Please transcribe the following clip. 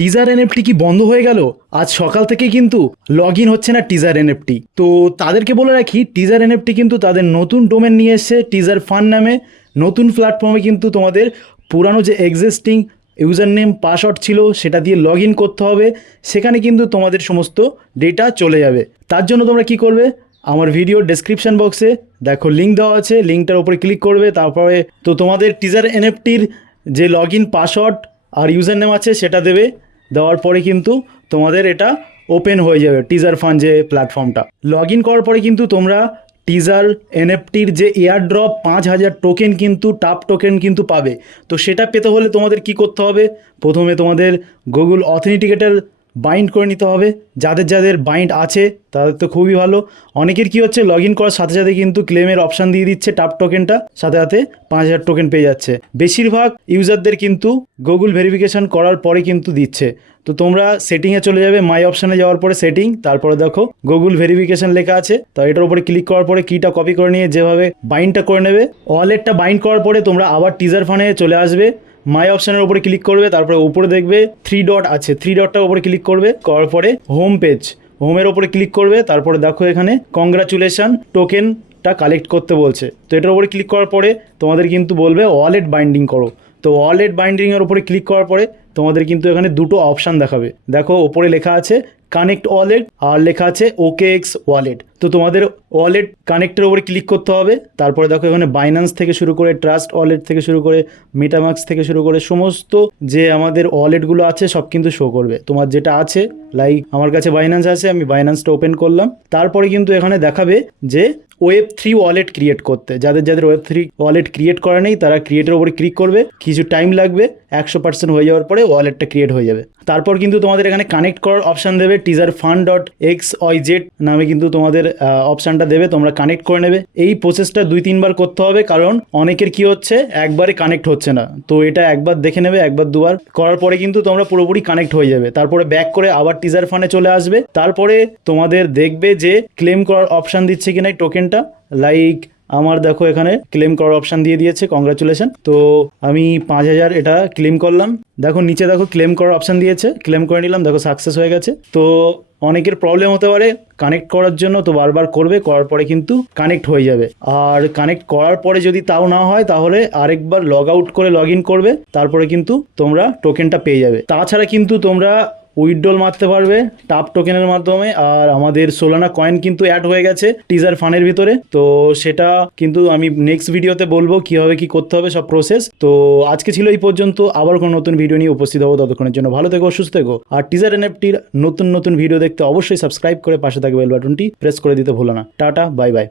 Teaser NFT কি বন্ধ হয়ে গেল? আজ সকাল থেকে কিন্তু লগ ইন হচ্ছে না টিজার এনএফটি তো তাদেরকে বলে রাখি টিজার এনএফটি কিন্তু তাদের নতুন ডোমেন নিয়ে এসছে টিজার ফান নামে। নতুন প্ল্যাটফর্মে কিন্তু তোমাদের পুরানো যে এক্সিস্টিং ইউজার নেম পাসওয়ার্ড ছিল, সেটা দিয়ে লগ ইন করতে হবে। সেখানে কিন্তু তোমাদের সমস্ত ডেটা চলে যাবে। তার জন্য তোমরা কি করবে? আমার ভিডিও ডেসক্রিপশন বক্সে দেখো লিঙ্ক দেওয়া আছে লিঙ্কটার উপরে ক্লিক করবে, তারপরে তো তোমাদের টিজার এনএফটির যে লগ ইন পাসওয়ার্ড আর ইউজার নেম আছে, সেটা দেবে। দেওয়ার পরে কিন্তু তোমাদের এটা ওপেন হয়ে যাবে টিজার ফান যে প্ল্যাটফর্মটা লগ ইন করার পরে কিন্তু তোমরা টিজার এনএফটির যে এয়ার ড্রপ পাঁচ হাজার টোকেন কিন্তু টাপ টোকেন কিন্তু পাবে। তো সেটা পেতে হলে তোমাদের কি করতে হবে? প্রথমে তোমাদের গুগল অথেন্টিকেটার বাইন্ড করে নিতে হবে। যাদের যাদের বাইন্ড আছে, তাদের তো খুবই ভালো। অনেকের কি হচ্ছে লগ ইন করার সাথে সাথে কিন্তু ক্লেমের অপশান দিয়ে দিচ্ছে টাপ টোকেনটা সাথে সাথে পাঁচ হাজার টোকেন পেয়ে যাচ্ছে। বেশিরভাগ ইউজারদের কিন্তু গুগল ভেরিফিকেশন করার পরে কিন্তু দিচ্ছে। তো তোমরা সেটিংয়ে চলে যাবে মাই অপশানে যাওয়ার পরে সেটিং তারপরে দেখো গুগল ভেরিফিকেশন লেখা আছে। তো এটার উপরে ক্লিক করার পরে কিটা কপি করে নিয়ে যেভাবে বাইন্ডটা করে নেবে। ওয়ালেটটা বাইন্ড করার পরে তোমরা আবার টিজার ফানে চলে আসবে। মাই অপশানের উপরে ক্লিক করবে, তারপরে উপরে দেখবে থ্রি ডট আছে। থ্রি ডটটার উপরে ক্লিক করবে, করার পরে হোম পেজ হোমের ওপরে ক্লিক করবে, তারপরে দেখো এখানে কংগ্রাচুলেশন টোকেনটা কালেক্ট করতে বলছে। তো এটার উপরে ক্লিক করার পরে তোমাদের কিন্তু বলবে ওয়ালেট বাইন্ডিং করো। তো ওয়ালেট বাইন্ডিংয়ের উপরে ক্লিক করার পরে তোমাদের কিন্তু এখানে দুটো অপশান দেখাবে। দেখো ওপরে লেখা আছে কানেক্ট ওয়ালেট আর লেখা আছে ওকে এক্স ওয়ালেট তো তোমাদের ওয়ালেট কানেক্টের উপরে ক্লিক করতে হবে। তারপরে দেখো এখানে বাইন্যান্স থেকে শুরু করে ট্রাস্ট ওয়ালেট থেকে শুরু করে মেটামাক্স থেকে শুরু করে সমস্ত যে আমাদের ওয়ালেটগুলো আছে সব কিন্তু শো করবে। তোমার যেটা আছে লাইক আমার কাছে বাইন্যান্স আছে, আমি বাইন্যান্সটা ওপেন করলাম। তারপরে কিন্তু এখানে দেখাবে যে ওয়েব থ্রি ওয়ালেট ক্রিয়েট করতে। যাদের যাদের ওয়েব থ্রি ওয়ালেট ক্রিয়েট করা নেই, তারা ক্রিয়েটের উপরে ক্লিক করবে। কিছু টাইম লাগবে, একশো পার্সেন্ট হয়ে যাওয়ার পরে ওয়ালেটটা ক্রিয়েট হয়ে যাবে। তারপর কিন্তু তোমাদের এখানে কানেক্ট করার অপশান দেবে teaser fun dot X Y Z নামে কিন্তু তোমাদের অপশানটা দেবে, তোমরা কানেক্ট করে নেবে। এই প্রসেসটা দুই, তিনবার করতে হবে, কারণ অনেকের কি হচ্ছে, একবারে কানেক্ট হচ্ছে না। তো এটা একবার দেখে নেবে, একবার দুবার করার পরে কিন্তু তোমরা পুরোপুরি কানেক্ট হয়ে যাবে। তারপরে ব্যাক করে আবার টিজার ফানে চলে আসবে। তারপরে তোমাদের দেখবে যে ক্লেম করার অপশান দিচ্ছে কিনা, এই টোকেনটা লাইক আমার দেখো এখানে ক্লেম করার অপশান দিয়ে দিয়েছে কংগ্রাচুলেশন তো আমি পাঁচ হাজার এটা ক্লেম করলাম। দেখো, নিচে দেখো ক্লেম করার অপশান দিয়েছে। ক্লেম করে নিলাম, দেখো সাকসেস হয়ে গেছে। তো অনেকের প্রবলেম হতে পারে কানেক্ট করার জন্য, তো বারবার করবে, করার পরে কিন্তু কানেক্ট হয়ে যাবে। আর কানেক্ট করার পরে যদি তাও না হয়, তাহলে আরেকবার লগ আউট করে লগ ইন করবে, তারপরে কিন্তু তোমরা টোকেনটা পেয়ে যাবে। তাছাড়া কিন্তু তোমরা উইথড্রল মারতে পারবে টাপ টোকেনের মাধ্যমে। আর আমাদের সোলানা কয়েন কিন্তু অ্যাড হয়ে গেছে টিজার ফানের ভিতরে। তো সেটা কিন্তু আমি নেক্সট ভিডিওতে বলব, কীভাবে কি করতে হবে সব প্রসেস তো আজকে ছিল এই পর্যন্ত, আবার কোনো নতুন ভিডিও নিয়ে উপস্থিত হব ততক্ষণের জন্য। ভালো থেকো, সুস্থ থেকো। আর টিজার এনএফটির নতুন নতুন ভিডিও দেখতে অবশ্যই সাবস্ক্রাইব করে পাশে থাকবে বেল বাটনটি প্রেস করে দিতে ভুলো না। Tata bye bye